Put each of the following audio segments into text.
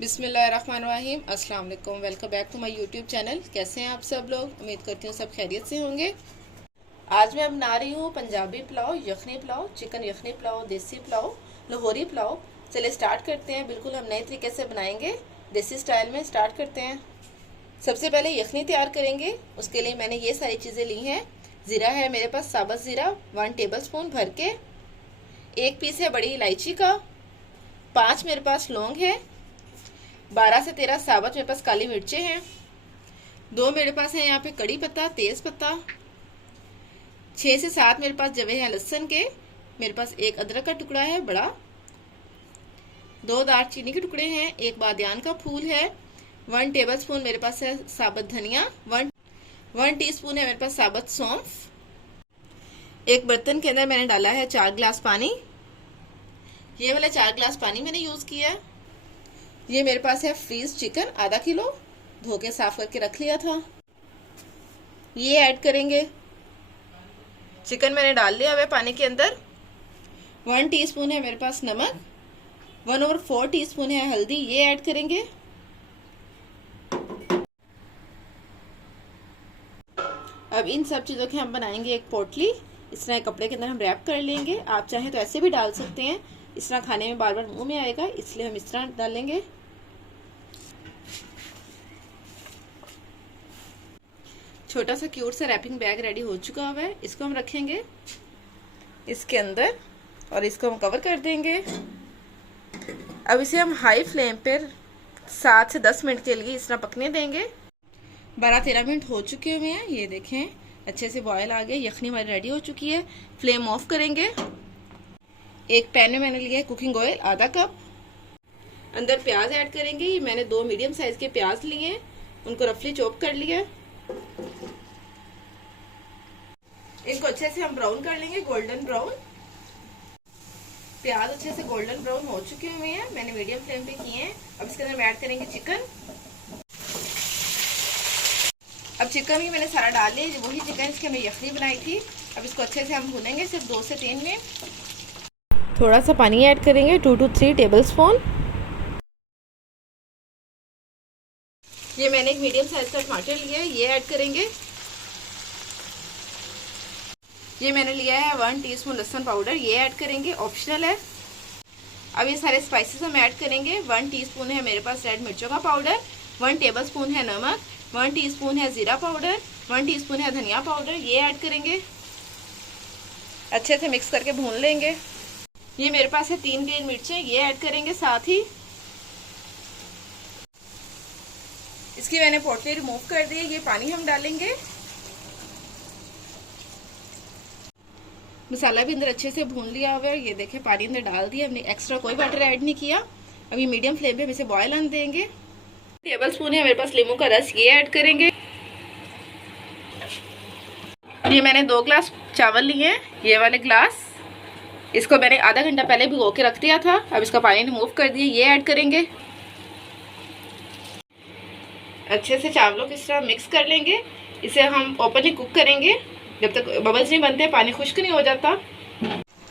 बिस्मिल्लाहिर्रहमानिर्रहीम। अस्सलाम वालेकुम। Welcome back to my YouTube channel. कैसे हैं आप सब लोग? उम्मीद करती हूँ सब खैरियत से होंगे। आज मैं बना रही हूँ पंजाबी पुलाव, यखनी पुलाव, चिकन यखनी पुलाव, देसी पुलाव, लाहौरी पुलाव। चलिए स्टार्ट करते हैं। बिल्कुल हम नए तरीके से बनाएंगे, देसी स्टाइल में। स्टार्ट करते हैं। सबसे पहले यखनी तैयार करेंगे। उसके लिए मैंने ये सारी चीज़ें ली हैं। ज़ीरा है मेरे पास, साबुत ज़ीरा 1 टेबल स्पून भर के। 1 पीस है बड़ी इलायची का। 5 मेरे पास लौंग है। 12 से 13 साबुत मेरे पास काली मिर्चें हैं। 2 मेरे पास है यहाँ पे कड़ी पत्ता, तेज पत्ता। 6 से 7 मेरे पास जवे हैं लहसुन के। मेरे पास 1 अदरक का टुकड़ा है बड़ा। 2 दालचीनी के टुकड़े हैं। 1 बादियान का फूल है। 1 टेबल स्पून मेरे पास है साबुत धनिया। 1 टीस्पून है मेरे पास साबुत सौंफ। एक बर्तन के अंदर मैंने डाला है 4 गिलास पानी। ये वाला 4 गिलास पानी मैंने यूज किया है। ये मेरे पास है फ्रीज चिकन, आधा किलो, धो के साफ करके रख लिया था। ये ऐड करेंगे। चिकन मैंने डाल लिया हुआ पानी के अंदर। 1 टीस्पून है मेरे पास नमक। 1/4 टीस्पून है हल्दी, ये ऐड करेंगे। अब इन सब चीज़ों के हम बनाएंगे एक पोटली। इस तरह कपड़े के अंदर हम रैप कर लेंगे। आप चाहें तो ऐसे भी डाल सकते हैं, इस तरह खाने में बार बार मुंह में आएगा, इसलिए हम इस तरह डालेंगे। छोटा सा क्यूट सा रैपिंग बैग रेडी हो चुका हुआ है। इसको हम रखेंगे इसके अंदर और इसको हम कवर कर देंगे। अब इसे हम हाई फ्लेम पर 7 से 10 मिनट के लिए इस तरह पकने देंगे। 12-13 मिनट हो चुके हुए हैं। ये देखें अच्छे से बॉयल आ गए। यखनी हमारी रेडी हो चुकी है। फ्लेम ऑफ करेंगे। एक पैन में मैंने लिया है कुकिंग ऑयल आधा कप। अंदर प्याज ऐड करेंगे। ये मैंने 2 मीडियम साइज के प्याज लिए, उनको रफली चॉप कर लिया। इनको अच्छे से हम ब्राउन कर लेंगे, गोल्डन ब्राउन। प्याज अच्छे से गोल्डन ब्राउन हो चुके हुए हैं, मैंने मीडियम फ्लेम पे किए हैं। अब इसके अंदर ऐड करेंगे चिकन। अब चिकन भी मैंने सारा डाल लिया, वही चिकन इसकी हमने यखनी बनाई थी। अब इसको अच्छे से हम भूनेंगे सिर्फ 2 से 3 मिनट। थोड़ा सा पानी ऐड करेंगे, 2 to 3 टेबल स्पून। ये मैंने एक मीडियम साइज का टमाटर लिया है, ये ऐड करेंगे। ये मैंने लिया है 1 टीस्पून लहसुन पाउडर, ये ऐड करेंगे, ऑप्शनल है। अब ये सारे स्पाइसेस हम ऐड करेंगे। 1 टीस्पून है मेरे पास रेड मिर्चों का पाउडर। 1 टेबल स्पून है नमक। 1 टीस्पून है जीरा पाउडर। 1 टीस्पून है धनिया पाउडर, ये ऐड करेंगे। अच्छे से मिक्स करके भून लेंगे। ये मेरे पास है 3 ग्रीन मिर्चें, ये ऐड करेंगे साथ ही। इसकी मैंने पोटली रिमूव कर दी है। ये पानी हम डालेंगे। मसाला भी अंदर अच्छे से भून लिया हुआ है। ये देखें पानी अंदर डाल दिया, हमने एक्स्ट्रा कोई वाटर ऐड नहीं किया। अभी मीडियम फ्लेम पे हम इसे बॉयल आने देंगे। टेबल स्पून है मेरे पास नींबू का रस, ये ऐड करेंगे। ये मैंने 2 ग्लास चावल लिए हैं, ये वाले ग्लास। इसको मैंने आधा घंटा पहले भिगो के रख दिया था। अब इसका पानी रिमूव कर दिया, ये ऐड करेंगे। अच्छे से चावलों को इस तरह मिक्स कर लेंगे। इसे हम ओपनली कुक करेंगे जब तक बबल्स नहीं बनते, पानी खुश्क नहीं हो जाता।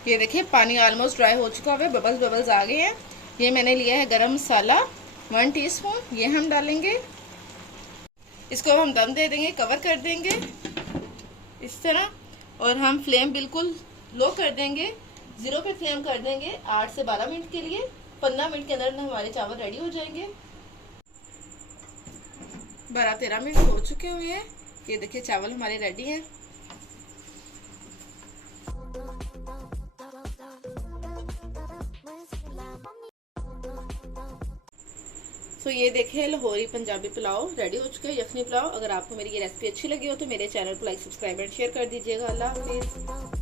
ये देखिए पानी ऑलमोस्ट ड्राई हो चुका है, बबल्स आ गए हैं। ये मैंने लिया है गरम मसाला 1 टीस्पून, ये हम डालेंगे। इसको हम दम दे देंगे, कवर कर देंगे इस तरह। और हम फ्लेम बिल्कुल लो कर देंगे, 0 पे फ्लेम कर देंगे 8 से 12 मिनट के लिए। 15 मिनट के अंदर हमारे चावल रेडी हो जाएंगे। 12-13 मिनट हो चुके हुए हैं। ये देखिए चावल हमारे रेडी हैं। तो ये देखिए लाहौरी पंजाबी पुलाव रेडी हो चुका है, यखनी पुलाव। अगर आपको मेरी ये रेसिपी अच्छी लगी हो तो मेरे चैनल को लाइक, सब्सक्राइब एंड शेयर कर दीजिएगा। अल्लाह हाफिज।